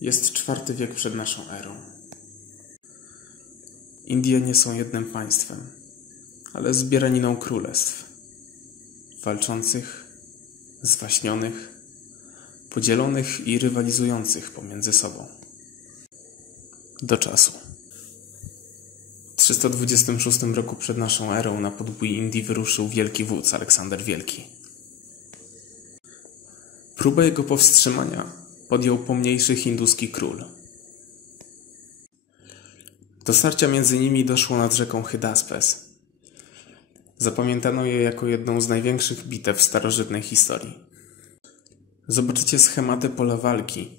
Jest IV wiek przed naszą erą. Indie nie są jednym państwem, ale zbieraniną królestw, walczących, zwaśnionych, podzielonych i rywalizujących pomiędzy sobą. Do czasu. W 326 roku przed naszą erą na podbój Indii wyruszył wielki wódz Aleksander Wielki. Próbę jego powstrzymania podjął pomniejszy hinduski król. Do starcia między nimi doszło nad rzeką Hydaspes. Zapamiętano je jako jedną z największych bitew w starożytnej historii. Zobaczycie schematy pola walki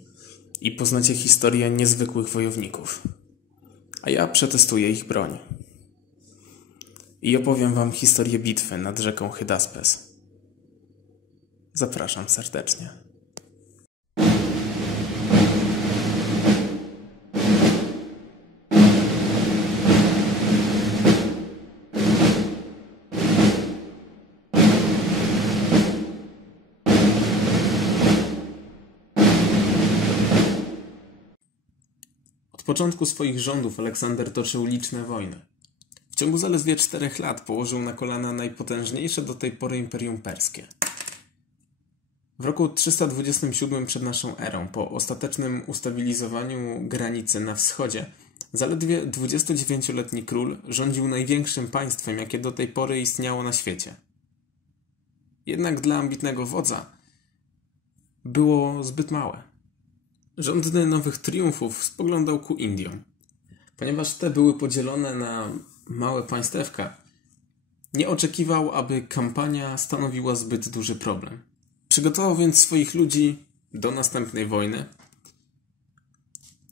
i poznacie historię niezwykłych wojowników. A ja przetestuję ich broń. I opowiem wam historię bitwy nad rzeką Hydaspes. Zapraszam serdecznie. Od początku swoich rządów Aleksander toczył liczne wojny. W ciągu zaledwie 4 lat położył na kolana najpotężniejsze do tej pory imperium perskie. W roku 327 przed naszą erą, po ostatecznym ustabilizowaniu granicy na wschodzie, zaledwie 29-letni król rządził największym państwem, jakie do tej pory istniało na świecie. Jednak dla ambitnego wodza było zbyt małe. Żądny nowych triumfów spoglądał ku Indiom. Ponieważ te były podzielone na małe państewka, nie oczekiwał, aby kampania stanowiła zbyt duży problem. Przygotował więc swoich ludzi do następnej wojny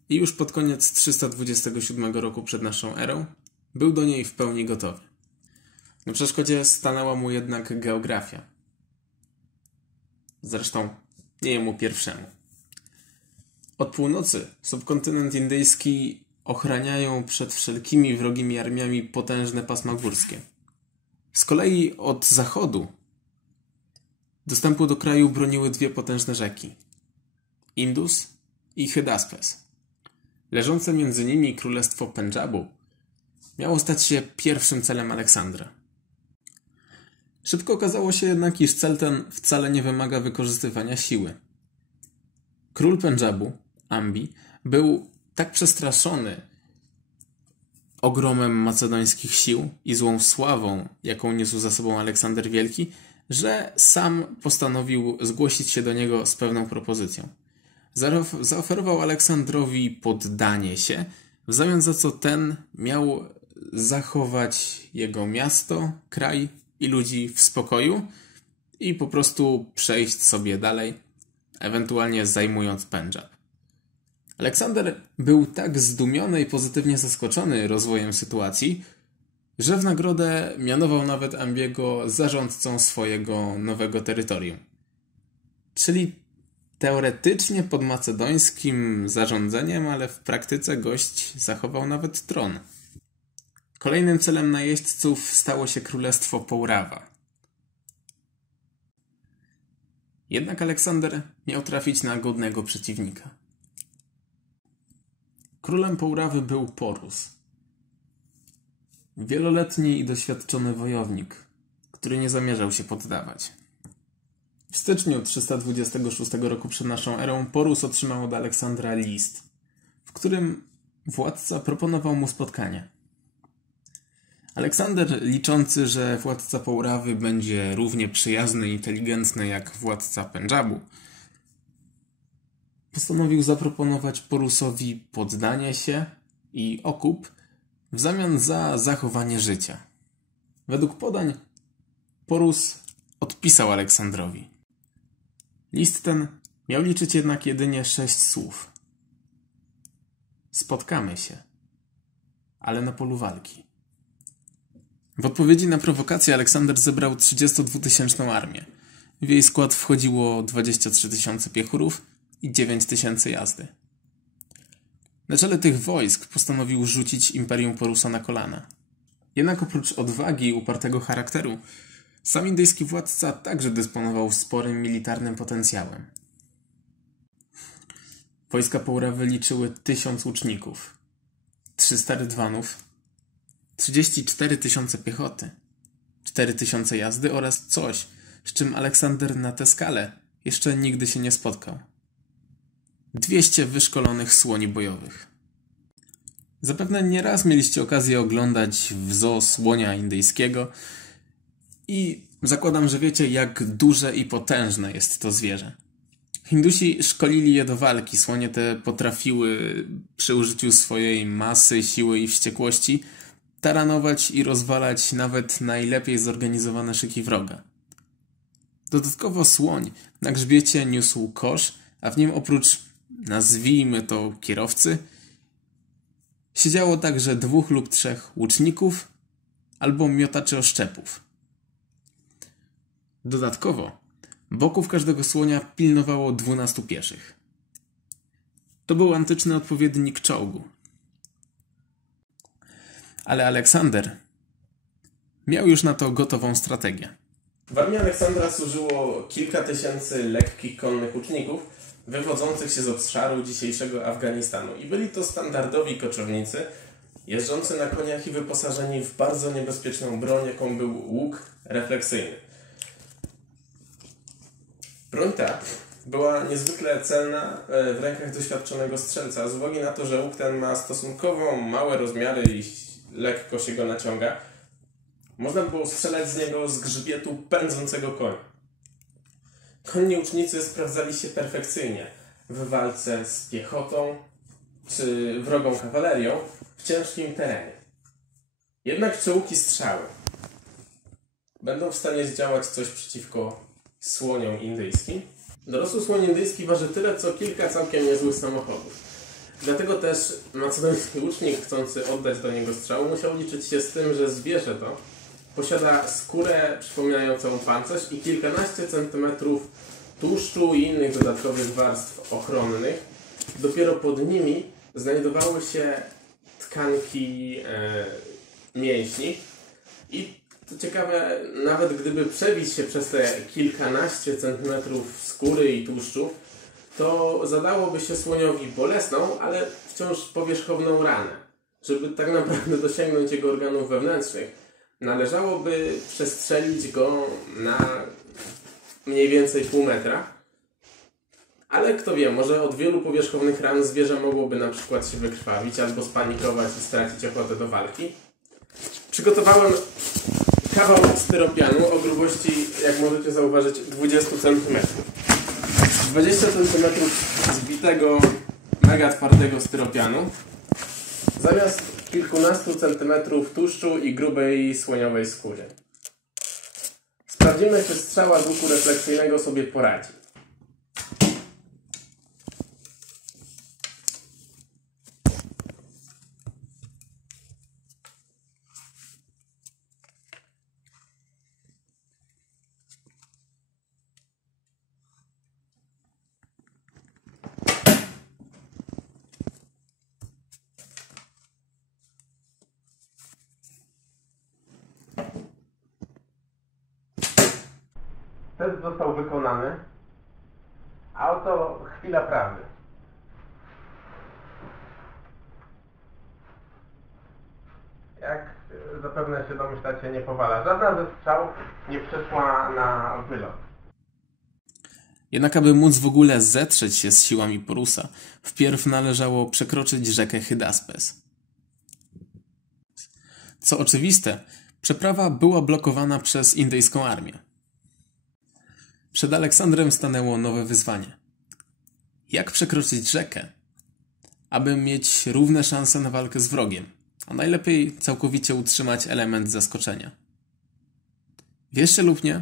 i już pod koniec 327 roku przed naszą erą był do niej w pełni gotowy. Na przeszkodzie stanęła mu jednak geografia. Zresztą nie jemu pierwszemu. Od północy subkontynent indyjski ochraniają przed wszelkimi wrogimi armiami potężne pasma górskie. Z kolei od zachodu dostępu do kraju broniły 2 potężne rzeki: Indus i Hydaspes. Leżące między nimi królestwo Pendżabu miało stać się pierwszym celem Aleksandra. Szybko okazało się jednak, iż cel ten wcale nie wymaga wykorzystywania siły. Król Pendżabu, Ambi, był tak przestraszony ogromem macedońskich sił i złą sławą, jaką niósł za sobą Aleksander Wielki, że sam postanowił zgłosić się do niego z pewną propozycją. Zaoferował Aleksandrowi poddanie się, w zamian za co ten miał zachować jego miasto, kraj i ludzi w spokoju i po prostu przejść sobie dalej, ewentualnie zajmując Pendżab. Aleksander był tak zdumiony i pozytywnie zaskoczony rozwojem sytuacji, że w nagrodę mianował nawet Ambiego zarządcą swojego nowego terytorium. Czyli teoretycznie pod macedońskim zarządzeniem, ale w praktyce gość zachował nawet tron. Kolejnym celem najeźdźców stało się królestwo Pourawa. Jednak Aleksander miał trafić na godnego przeciwnika. Królem Pourawy był Porus. Wieloletni i doświadczony wojownik, który nie zamierzał się poddawać. W styczniu 326 roku przed naszą erą Porus otrzymał od Aleksandra list, w którym władca proponował mu spotkanie. Aleksander, liczący, że władca Pourawy będzie równie przyjazny i inteligentny jak władca Pendżabu, postanowił zaproponować Porusowi poddanie się i okup w zamian za zachowanie życia. Według podań Porus odpisał Aleksandrowi. List ten miał liczyć jednak jedynie 6 słów. Spotkamy się, ale na polu walki. W odpowiedzi na prowokację Aleksander zebrał 32-tysięczną armię. W jej skład wchodziło 23 000 piechurów i 9 000 jazdy. Na czele tych wojsk postanowił rzucić imperium Porusa na kolana. Jednak oprócz odwagi i upartego charakteru, sam indyjski władca także dysponował sporym militarnym potencjałem. Wojska Pourawy liczyły 1000 łuczników, 300 rydwanów, 34 000 piechoty, 4000 jazdy oraz coś, z czym Aleksander na tę skalę jeszcze nigdy się nie spotkał. 200 wyszkolonych słoni bojowych. Zapewne nieraz mieliście okazję oglądać w zoo słonia indyjskiego i zakładam, że wiecie, jak duże i potężne jest to zwierzę. Hindusi szkolili je do walki. Słonie te potrafiły przy użyciu swojej masy, siły i wściekłości taranować i rozwalać nawet najlepiej zorganizowane szyki wroga. Dodatkowo słoń na grzbiecie niósł kosz, a w nim oprócz, nazwijmy to, kierowcy, siedziało także 2 lub 3 łuczników albo miotaczy oszczepów. Dodatkowo boków każdego słonia pilnowało 12 pieszych. To był antyczny odpowiednik czołgu. Ale Aleksander miał już na to gotową strategię. W armii Aleksandra służyło kilka tysięcy lekkich konnych łuczników wywodzących się z obszaru dzisiejszego Afganistanu. I byli to standardowi koczownicy, jeżdżący na koniach i wyposażeni w bardzo niebezpieczną broń, jaką był łuk refleksyjny. Broń ta była niezwykle celna w rękach doświadczonego strzelca, z uwagi na to, że łuk ten ma stosunkowo małe rozmiary i lekko się go naciąga. Można było strzelać z niego z grzbietu pędzącego konia. Konni łucznicy sprawdzali się perfekcyjnie w walce z piechotą czy wrogą kawalerią w ciężkim terenie. Jednak czy łuki strzały będą w stanie zdziałać coś przeciwko słoniom indyjskim? Dorosły słoń indyjski waży tyle, co kilka całkiem niezłych samochodów. Dlatego też macedoński łucznik, chcący oddać do niego strzał, musiał liczyć się z tym, że zwierzę to posiada skórę przypominającą pancerz i kilkanaście centymetrów tłuszczu i innych dodatkowych warstw ochronnych. Dopiero pod nimi znajdowały się tkanki mięśni. I co ciekawe, nawet gdyby przebić się przez te kilkanaście centymetrów skóry i tłuszczu, to zadałoby się słoniowi bolesną, ale wciąż powierzchowną ranę. Żeby tak naprawdę dosięgnąć jego organów wewnętrznych, należałoby przestrzelić go na mniej więcej pół metra. Ale kto wie, może od wielu powierzchownych ran zwierzę mogłoby na przykład się wykrwawić albo spanikować i stracić ochotę do walki. Przygotowałem kawał styropianu o grubości, jak możecie zauważyć, 20 cm. 20 cm zbitego, mega twardego styropianu zamiast kilkunastu centymetrów tłuszczu i grubej słoniowej skóry. Sprawdzimy, czy strzała z łuku refleksyjnego sobie poradzi. Test został wykonany, a oto chwila prawdy. Jak zapewne się domyślacie, nie powala. Żadna ze strzał nie przeszła na wylot. Jednak aby móc w ogóle zetrzeć się z siłami Porusa, wpierw należało przekroczyć rzekę Hydaspes. Co oczywiste, przeprawa była blokowana przez indyjską armię. Przed Aleksandrem stanęło nowe wyzwanie. Jak przekroczyć rzekę, aby mieć równe szanse na walkę z wrogiem, a najlepiej całkowicie utrzymać element zaskoczenia? Wierzcie lub nie,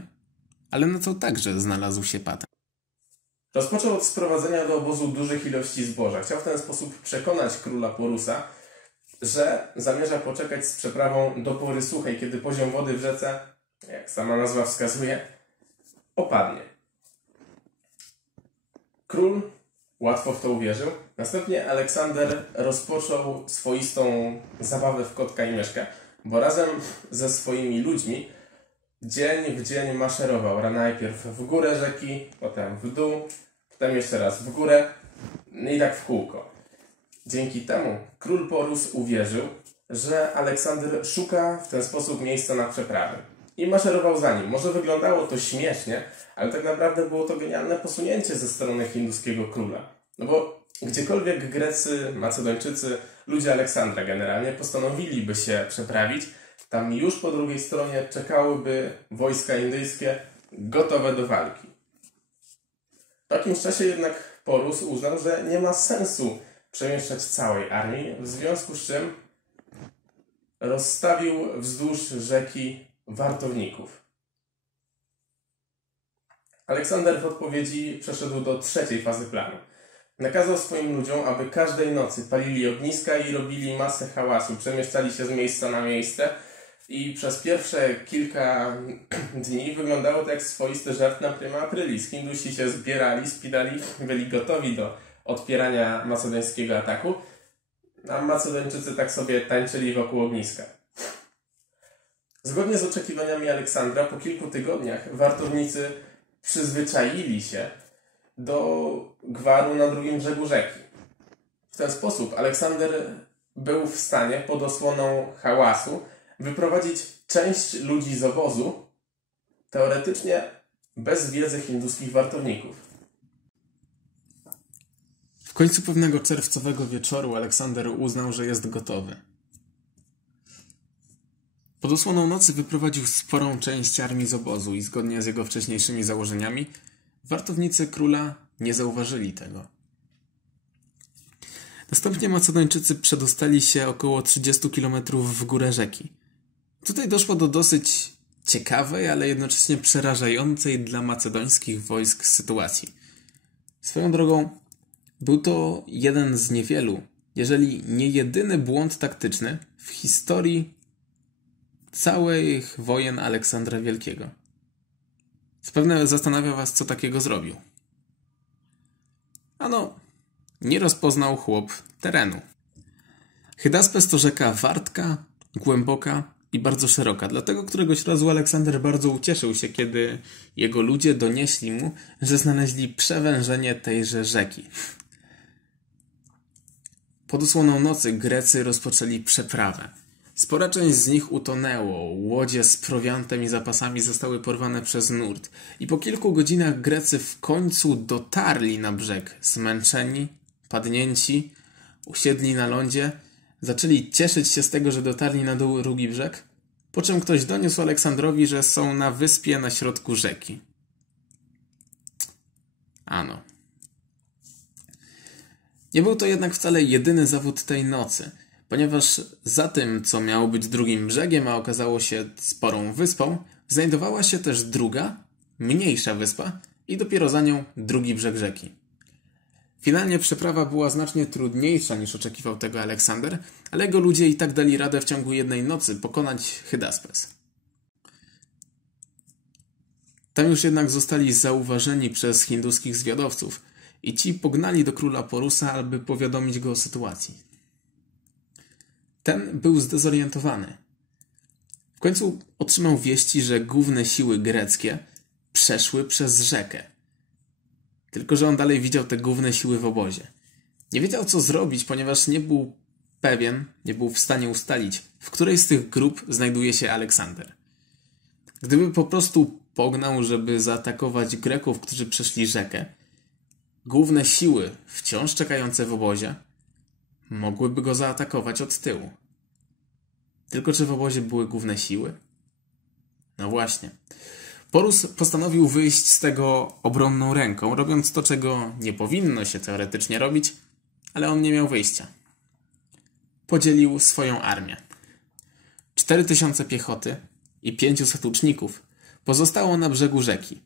ale na to także znalazł się patent. Rozpoczął od sprowadzenia do obozu dużych ilości zboża. Chciał w ten sposób przekonać króla Porusa, że zamierza poczekać z przeprawą do pory suchej, kiedy poziom wody w rzece, jak sama nazwa wskazuje, opadnie. Król łatwo w to uwierzył. Następnie Aleksander rozpoczął swoistą zabawę w kotka i myszkę, bo razem ze swoimi ludźmi dzień w dzień maszerował. Najpierw w górę rzeki, potem w dół, potem jeszcze raz w górę. I tak w kółko. Dzięki temu król Porus uwierzył, że Aleksander szuka w ten sposób miejsca na przeprawę. I maszerował za nim. Może wyglądało to śmiesznie, ale tak naprawdę było to genialne posunięcie ze strony hinduskiego króla. No bo gdziekolwiek Grecy, Macedończycy, ludzie Aleksandra generalnie postanowiliby się przeprawić, tam już po drugiej stronie czekałyby wojska indyjskie gotowe do walki. W jakimś czasie jednak Porus uznał, że nie ma sensu przemieszczać całej armii, w związku z czym rozstawił wzdłuż rzeki wartowników. Aleksander w odpowiedzi przeszedł do trzeciej fazy planu. Nakazał swoim ludziom, aby każdej nocy palili ogniska i robili masę hałasu, przemieszczali się z miejsca na miejsce i przez pierwsze kilka dni wyglądało to jak swoisty żart na prima aprilis. Hindusi się zbierali, spinali, byli gotowi do odpierania macedońskiego ataku, a Macedończycy tak sobie tańczyli wokół ogniska. Zgodnie z oczekiwaniami Aleksandra, po kilku tygodniach wartownicy przyzwyczaili się do gwaru na drugim brzegu rzeki. W ten sposób Aleksander był w stanie pod osłoną hałasu wyprowadzić część ludzi z obozu, teoretycznie bez wiedzy hinduskich wartowników. W końcu pewnego czerwcowego wieczoru Aleksander uznał, że jest gotowy. Pod osłoną nocy wyprowadził sporą część armii z obozu i zgodnie z jego wcześniejszymi założeniami wartownicy króla nie zauważyli tego. Następnie Macedończycy przedostali się około 30 km w górę rzeki. Tutaj doszło do dosyć ciekawej, ale jednocześnie przerażającej dla macedońskich wojsk sytuacji. Swoją drogą był to jeden z niewielu, jeżeli nie jedyny błąd taktyczny w historii całych wojen Aleksandra Wielkiego. Zapewne zastanawia was, co takiego zrobił. Ano, nie rozpoznał chłop terenu. Hydaspes to rzeka wartka, głęboka i bardzo szeroka. Dlatego któregoś razu Aleksander bardzo ucieszył się, kiedy jego ludzie donieśli mu, że znaleźli przewężenie tejże rzeki. Pod osłoną nocy Grecy rozpoczęli przeprawę. Spora część z nich utonęło, łodzie z prowiantem i zapasami zostały porwane przez nurt i po kilku godzinach Grecy w końcu dotarli na brzeg, zmęczeni, padnięci, usiedli na lądzie, zaczęli cieszyć się z tego, że dotarli na drugi brzeg, po czym ktoś doniósł Aleksandrowi, że są na wyspie na środku rzeki. Ano. Nie był to jednak wcale jedyny zawód tej nocy, ponieważ za tym, co miało być drugim brzegiem, a okazało się sporą wyspą, znajdowała się też druga, mniejsza wyspa i dopiero za nią drugi brzeg rzeki. Finalnie przeprawa była znacznie trudniejsza niż oczekiwał tego Aleksander, ale jego ludzie i tak dali radę w ciągu jednej nocy pokonać Hydaspes. Tam już jednak zostali zauważeni przez hinduskich zwiadowców i ci pognali do króla Porusa, aby powiadomić go o sytuacji. Ten był zdezorientowany. W końcu otrzymał wieści, że główne siły greckie przeszły przez rzekę. Tylko że on dalej widział te główne siły w obozie. Nie wiedział, co zrobić, ponieważ nie był pewien, nie był w stanie ustalić, w której z tych grup znajduje się Aleksander. Gdyby po prostu pognał, żeby zaatakować Greków, którzy przeszli rzekę, główne siły, wciąż czekające w obozie, mogłyby go zaatakować od tyłu. Tylko czy w obozie były główne siły? No właśnie. Porus postanowił wyjść z tego obronną ręką, robiąc to, czego nie powinno się teoretycznie robić, ale on nie miał wyjścia. Podzielił swoją armię. 4000 piechoty i 500 łuczników pozostało na brzegu rzeki.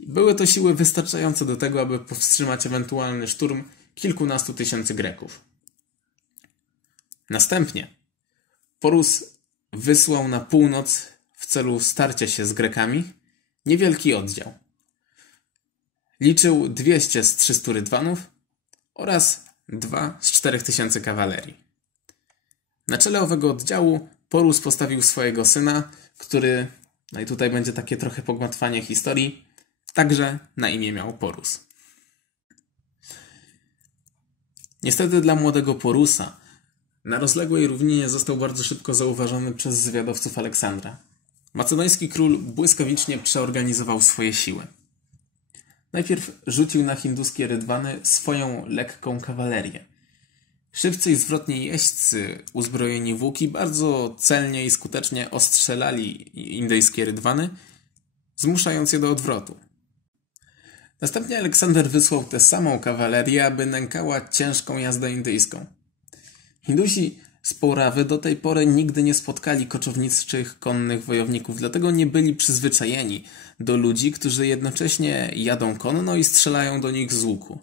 Były to siły wystarczające do tego, aby powstrzymać ewentualny szturm kilkunastu tysięcy Greków. Następnie Porus wysłał na północ w celu starcia się z Grekami niewielki oddział. Liczył 200 z 300 rydwanów oraz 2 z 4000 kawalerii. Na czele owego oddziału Porus postawił swojego syna, który, no i tutaj będzie takie trochę pogmatwanie historii, także na imię miał Porus. Niestety dla młodego Porusa na rozległej równinie został bardzo szybko zauważony przez zwiadowców Aleksandra. Macedoński król błyskawicznie przeorganizował swoje siły. Najpierw rzucił na hinduskie rydwany swoją lekką kawalerię. Szybcy i zwrotni jeźdźcy, uzbrojeni w łuki, bardzo celnie i skutecznie ostrzelali indyjskie rydwany, zmuszając je do odwrotu. Następnie Aleksander wysłał tę samą kawalerię, aby nękała ciężką jazdę indyjską. Hindusi z Pourawy do tej pory nigdy nie spotkali koczowniczych konnych wojowników, dlatego nie byli przyzwyczajeni do ludzi, którzy jednocześnie jadą konno i strzelają do nich z łuku.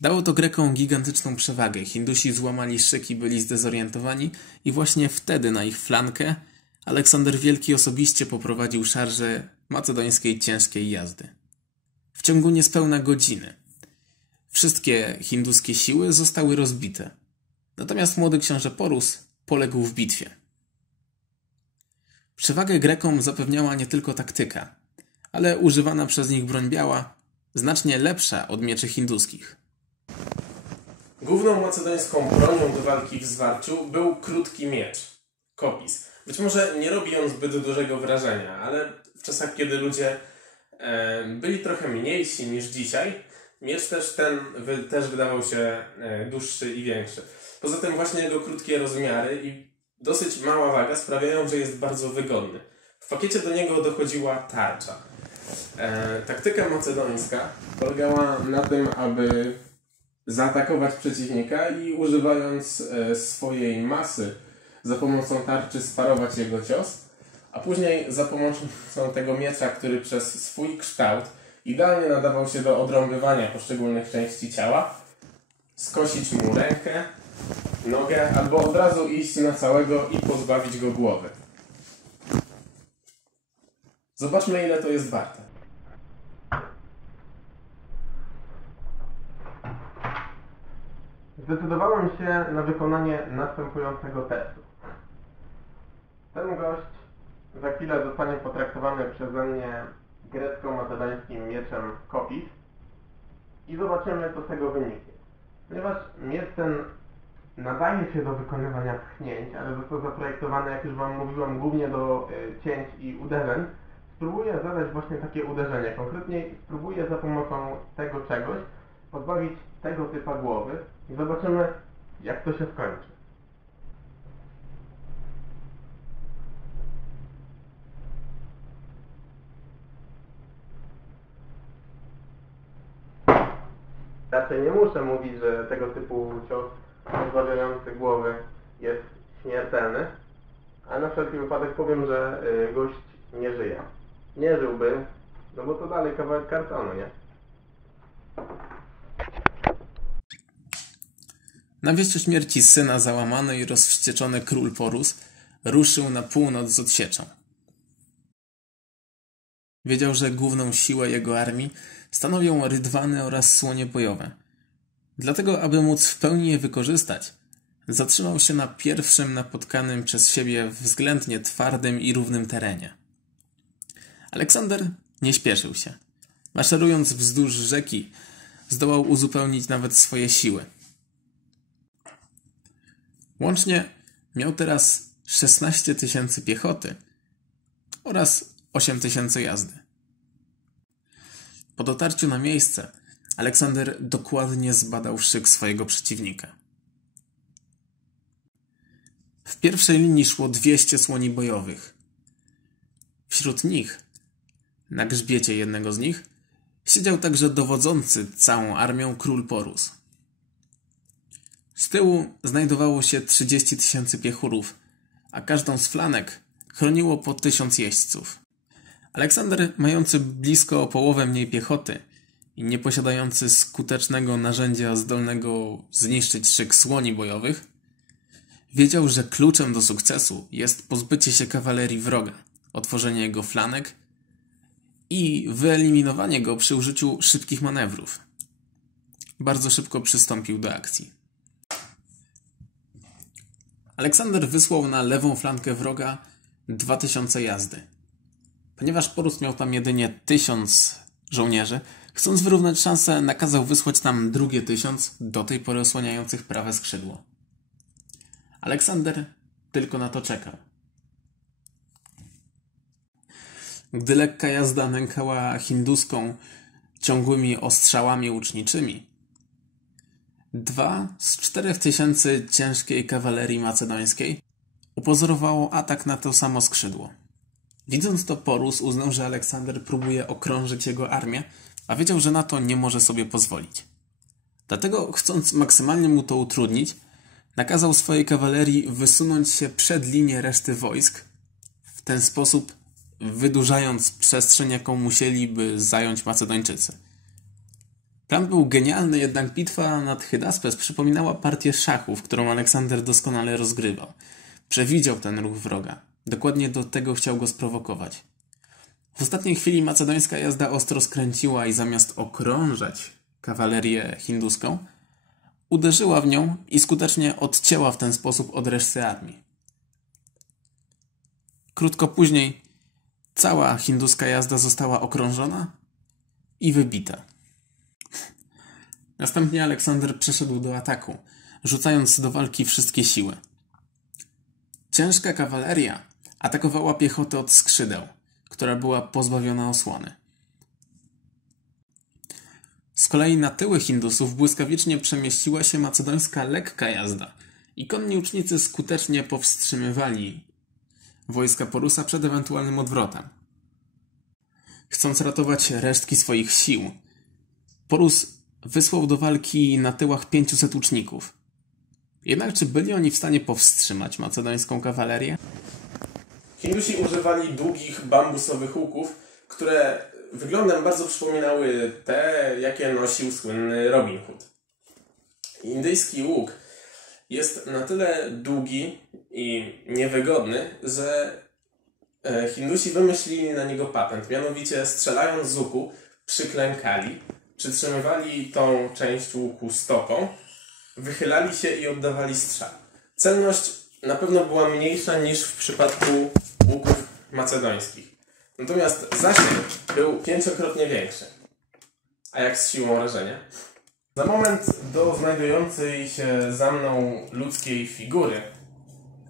Dało to Grekom gigantyczną przewagę. Hindusi złamali szyk i byli zdezorientowani i właśnie wtedy na ich flankę Aleksander Wielki osobiście poprowadził szarżę macedońskiej ciężkiej jazdy. W ciągu niespełna godziny wszystkie hinduskie siły zostały rozbite. Natomiast młody książę Porus poległ w bitwie. Przewagę Grekom zapewniała nie tylko taktyka, ale używana przez nich broń biała, znacznie lepsza od mieczy hinduskich. Główną macedońską bronią do walki w zwarciu był krótki miecz, kopis. Być może nie robi on zbyt dużego wrażenia, ale w czasach, kiedy ludzie byli trochę mniejsi niż dzisiaj, miecz też wydawał się dłuższy i większy. Poza tym właśnie jego krótkie rozmiary i dosyć mała waga sprawiają, że jest bardzo wygodny. W pakiecie do niego dochodziła tarcza. Taktyka macedońska polegała na tym, aby zaatakować przeciwnika i używając swojej masy za pomocą tarczy sparować jego cios, a później za pomocą tego miecza, który przez swój kształt idealnie nadawał się do odrąbywania poszczególnych części ciała, skosić mu rękę, nogę, albo od razu iść na całego i pozbawić go głowy. Zobaczmy, ile to jest warte. Zdecydowałem się na wykonanie następującego testu. Ten gość za chwilę zostanie potraktowany przeze mnie grecko-macedońskim mieczem kopis i zobaczymy, co z tego wyniknie. Ponieważ miecz ten nadaje się do wykonywania pchnięć, ale został zaprojektowany, jak już Wam mówiłem, głównie do cięć i uderzeń, spróbuję zadać właśnie takie uderzenie. Konkretnie spróbuję za pomocą tego czegoś pozbawić tego typa głowy i zobaczymy, jak to się skończy. Raczej nie muszę mówić, że tego typu cios pozbawiający głowy jest śmiertelny, a na wszelki wypadek powiem, że gość nie żyje. Nie żyłby, no bo to dalej kawałek kartonu, nie? Na wieść o śmierci syna załamany i rozwścieczony król Porus ruszył na północ z odsieczą. Wiedział, że główną siłę jego armii stanowią rydwany oraz słonie bojowe. Dlatego, aby móc w pełni je wykorzystać, zatrzymał się na pierwszym napotkanym przez siebie względnie twardym i równym terenie. Aleksander nie śpieszył się. Maszerując wzdłuż rzeki, zdołał uzupełnić nawet swoje siły. Łącznie miał teraz 16 000 piechoty oraz 8 000 jazdy. Po dotarciu na miejsce Aleksander dokładnie zbadał szyk swojego przeciwnika. W pierwszej linii szło 200 słoni bojowych. Wśród nich, na grzbiecie jednego z nich, siedział także dowodzący całą armią król Porus. Z tyłu znajdowało się 30 000 piechurów, a każdą z flanek chroniło po 1000 jeźdźców. Aleksander, mający blisko o połowę mniej piechoty i nie posiadający skutecznego narzędzia zdolnego zniszczyć szyk słoni bojowych, wiedział, że kluczem do sukcesu jest pozbycie się kawalerii wroga, otworzenie jego flanek i wyeliminowanie go przy użyciu szybkich manewrów. Bardzo szybko przystąpił do akcji. Aleksander wysłał na lewą flankę wroga 2000 jazdy. Ponieważ Porus miał tam jedynie 1000 żołnierzy, Chcąc wyrównać szanse, nakazał wysłać tam drugie 1000 do tej pory osłaniających prawe skrzydło. Aleksander tylko na to czekał. Gdy lekka jazda nękała hinduską ciągłymi ostrzałami łuczniczymi, 2 z 4000 ciężkiej kawalerii macedońskiej upozorowało atak na to samo skrzydło. Widząc to, Porus uznał, że Aleksander próbuje okrążyć jego armię, a wiedział, że na to nie może sobie pozwolić. Dlatego, chcąc maksymalnie mu to utrudnić, nakazał swojej kawalerii wysunąć się przed linię reszty wojsk, w ten sposób wydłużając przestrzeń, jaką musieliby zająć Macedończycy. Plan był genialny, jednak bitwa nad Hydaspes przypominała partię szachów, którą Aleksander doskonale rozgrywał. Przewidział ten ruch wroga. Dokładnie do tego chciał go sprowokować. W ostatniej chwili macedońska jazda ostro skręciła i zamiast okrążać kawalerię hinduską, uderzyła w nią i skutecznie odcięła w ten sposób od reszty armii. Krótko później cała hinduska jazda została okrążona i wybita. Następnie Aleksander przeszedł do ataku, rzucając do walki wszystkie siły. Ciężka kawaleria atakowała piechotę od skrzydeł, która była pozbawiona osłony. Z kolei na tyły Hindusów błyskawicznie przemieściła się macedońska lekka jazda i konni łucznicy skutecznie powstrzymywali wojska Porusa przed ewentualnym odwrotem. Chcąc ratować resztki swoich sił, Porus wysłał do walki na tyłach 500 łuczników. Jednak czy byli oni w stanie powstrzymać macedońską kawalerię? Hindusi używali długich bambusowych łuków, które wyglądem bardzo przypominały te, jakie nosił słynny Robin Hood. Indyjski łuk jest na tyle długi i niewygodny, że Hindusi wymyślili na niego patent. Mianowicie strzelając z łuku przyklękali, przytrzymywali tą część łuku stopą, wychylali się i oddawali strzał. Celność na pewno była mniejsza niż w przypadku łuków macedońskich. Natomiast zasięg był 5-krotnie większy. A jak z siłą rażenia? Za moment do znajdującej się za mną ludzkiej figury,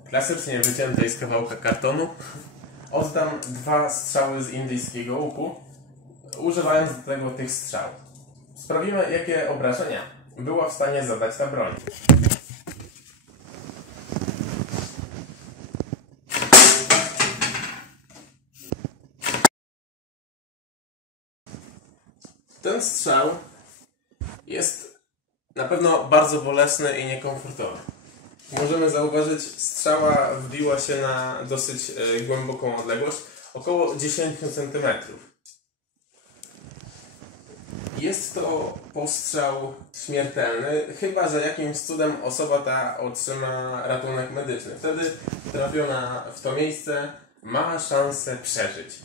klasycznie wyciętej z kawałka kartonu, oddam 2 strzały z indyjskiego łuku, używając do tego tych strzał. Sprawimy, jakie obrażenia była w stanie zadać ta broń. Ten strzał jest na pewno bardzo bolesny i niekomfortowy. Możemy zauważyć, strzała wbiła się na dosyć głęboką odległość, około 10 cm. Jest to postrzał śmiertelny, chyba że jakimś cudem osoba ta otrzyma ratunek medyczny. Wtedy trafiona w to miejsce ma szansę przeżyć.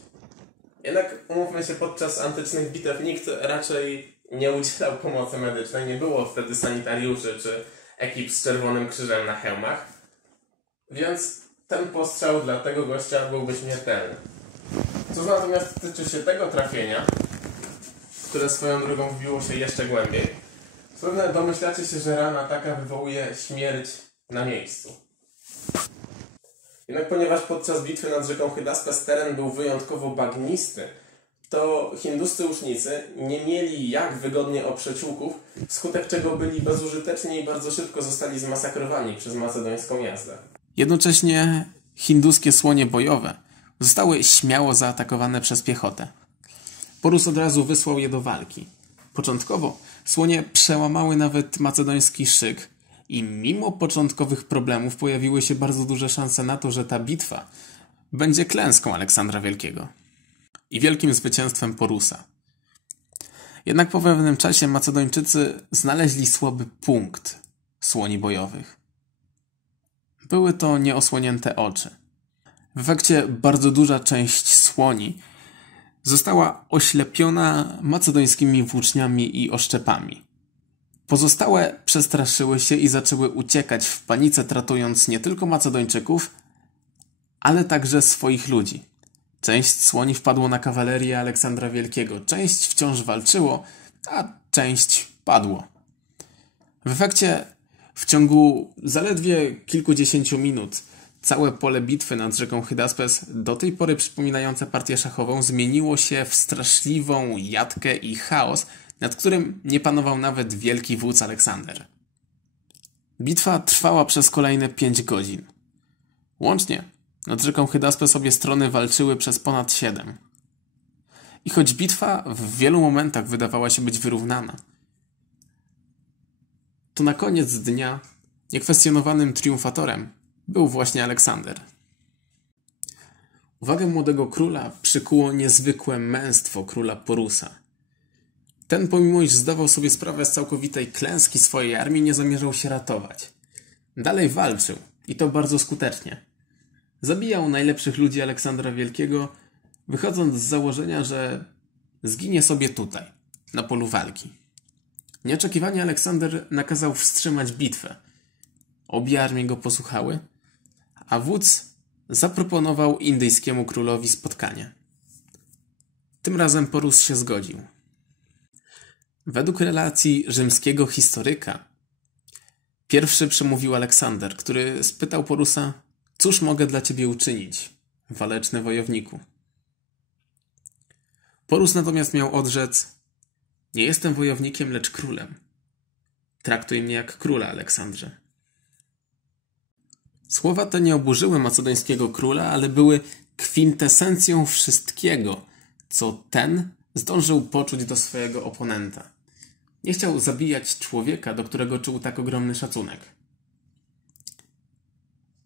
Jednak umówmy się, podczas antycznych bitew nikt raczej nie udzielał pomocy medycznej, nie było wtedy sanitariuszy czy ekip z Czerwonym Krzyżem na hełmach, więc ten postrzał dla tego gościa byłby śmiertelny. Co natomiast tyczy się tego trafienia, które swoją drogą wbiło się jeszcze głębiej, zapewne domyślacie się, że rana taka wywołuje śmierć na miejscu. Jednak ponieważ podczas bitwy nad rzeką Hydaspes teren był wyjątkowo bagnisty, to hinduscy łucznicy nie mieli jak wygodnie oprzeć łuków, wskutek czego byli bezużyteczni i bardzo szybko zostali zmasakrowani przez macedońską jazdę. Jednocześnie hinduskie słonie bojowe zostały śmiało zaatakowane przez piechotę. Porus od razu wysłał je do walki. Początkowo słonie przełamały nawet macedoński szyk i mimo początkowych problemów pojawiły się bardzo duże szanse na to, że ta bitwa będzie klęską Aleksandra Wielkiego i wielkim zwycięstwem Porusa. Jednak po pewnym czasie Macedończycy znaleźli słaby punkt słoni bojowych. Były to nieosłonięte oczy. W efekcie bardzo duża część słoni została oślepiona macedońskimi włóczniami i oszczepami. Pozostałe przestraszyły się i zaczęły uciekać w panice, tratując nie tylko Macedończyków, ale także swoich ludzi. Część słoni wpadło na kawalerię Aleksandra Wielkiego, część wciąż walczyło, a część padło. W efekcie w ciągu zaledwie kilkudziesięciu minut całe pole bitwy nad rzeką Hydaspes, do tej pory przypominające partię szachową, zmieniło się w straszliwą jatkę i chaos, nad którym nie panował nawet wielki wódz Aleksander. Bitwa trwała przez kolejne 5 godzin. Łącznie nad rzeką Hydaspes obie strony walczyły przez ponad 7. I choć bitwa w wielu momentach wydawała się być wyrównana, to na koniec dnia niekwestionowanym triumfatorem był właśnie Aleksander. Uwagę młodego króla przykuło niezwykłe męstwo króla Porusa. Ten, pomimo iż zdawał sobie sprawę z całkowitej klęski swojej armii, nie zamierzał się ratować. Dalej walczył i to bardzo skutecznie. Zabijał najlepszych ludzi Aleksandra Wielkiego, wychodząc z założenia, że zginie sobie tutaj, na polu walki. Nieoczekiwanie Aleksander nakazał wstrzymać bitwę. Obie armie go posłuchały, a wódz zaproponował indyjskiemu królowi spotkanie. Tym razem Porus się zgodził. Według relacji rzymskiego historyka pierwszy przemówił Aleksander, który spytał Porusa: cóż mogę dla ciebie uczynić, waleczny wojowniku? Porus natomiast miał odrzec: nie jestem wojownikiem, lecz królem. Traktuj mnie jak króla, Aleksandrze. Słowa te nie oburzyły macedońskiego króla, ale były kwintesencją wszystkiego, co ten zdążył poczuć do swojego oponenta. Nie chciał zabijać człowieka, do którego czuł tak ogromny szacunek.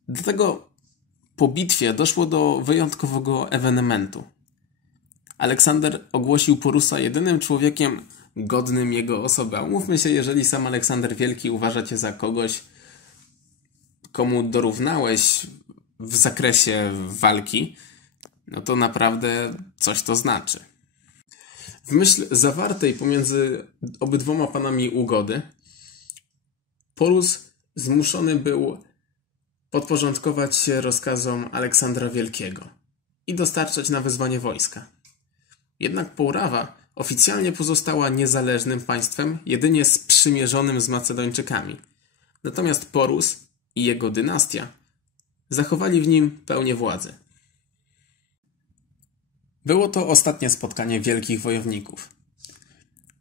Dlatego po bitwie doszło do wyjątkowego ewenementu. Aleksander ogłosił Porusa jedynym człowiekiem godnym jego osoby. A umówmy się, jeżeli sam Aleksander Wielki uważa cię za kogoś, komu dorównałeś w zakresie walki, no to naprawdę coś to znaczy. W myśl zawartej pomiędzy obydwoma panami ugody, Porus zmuszony był podporządkować się rozkazom Aleksandra Wielkiego i dostarczać na wezwanie wojska. Jednak Pourawa oficjalnie pozostała niezależnym państwem, jedynie sprzymierzonym z Macedończykami. Natomiast Porus i jego dynastia zachowali w nim pełnię władzy. Było to ostatnie spotkanie wielkich wojowników.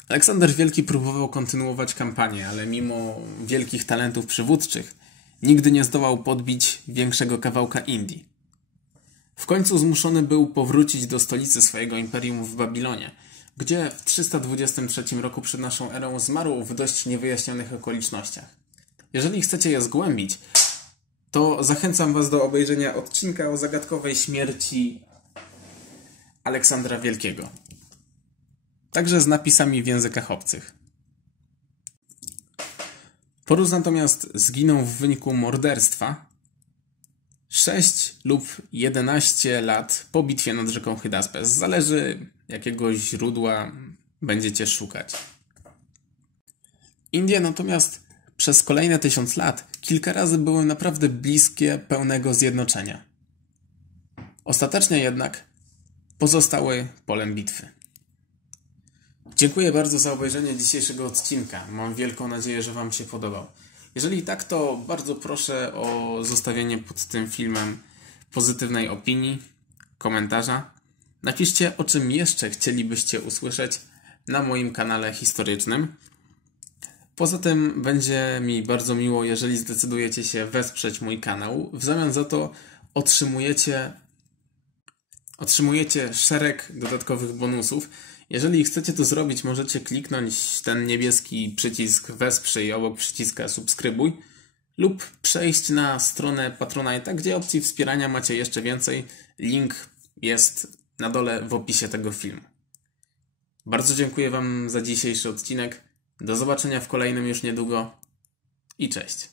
Aleksander Wielki próbował kontynuować kampanię, ale mimo wielkich talentów przywódczych nigdy nie zdołał podbić większego kawałka Indii. W końcu zmuszony był powrócić do stolicy swojego imperium w Babilonie, gdzie w 323 roku przed naszą erą zmarł w dość niewyjaśnionych okolicznościach. Jeżeli chcecie je zgłębić, to zachęcam was do obejrzenia odcinka o zagadkowej śmierci Aleksandra Wielkiego. Także z napisami w językach obcych. Porus natomiast zginął w wyniku morderstwa 6 lub 11 lat po bitwie nad rzeką Hydaspes. Zależy, jakiego źródła będziecie szukać. Indie natomiast przez kolejne 1000 lat kilka razy były naprawdę bliskie pełnego zjednoczenia. Ostatecznie jednak pozostały polem bitwy. Dziękuję bardzo za obejrzenie dzisiejszego odcinka. Mam wielką nadzieję, że wam się podobał. Jeżeli tak, to bardzo proszę o zostawienie pod tym filmem pozytywnej opinii, komentarza. Napiszcie, o czym jeszcze chcielibyście usłyszeć na moim kanale historycznym. Poza tym będzie mi bardzo miło, jeżeli zdecydujecie się wesprzeć mój kanał. W zamian za to otrzymujecie szereg dodatkowych bonusów. Jeżeli chcecie to zrobić, możecie kliknąć ten niebieski przycisk wesprzyj obok przyciska subskrybuj lub przejść na stronę Patronite'a, gdzie opcji wspierania macie jeszcze więcej. Link jest na dole w opisie tego filmu. Bardzo dziękuję wam za dzisiejszy odcinek. Do zobaczenia w kolejnym już niedługo i cześć.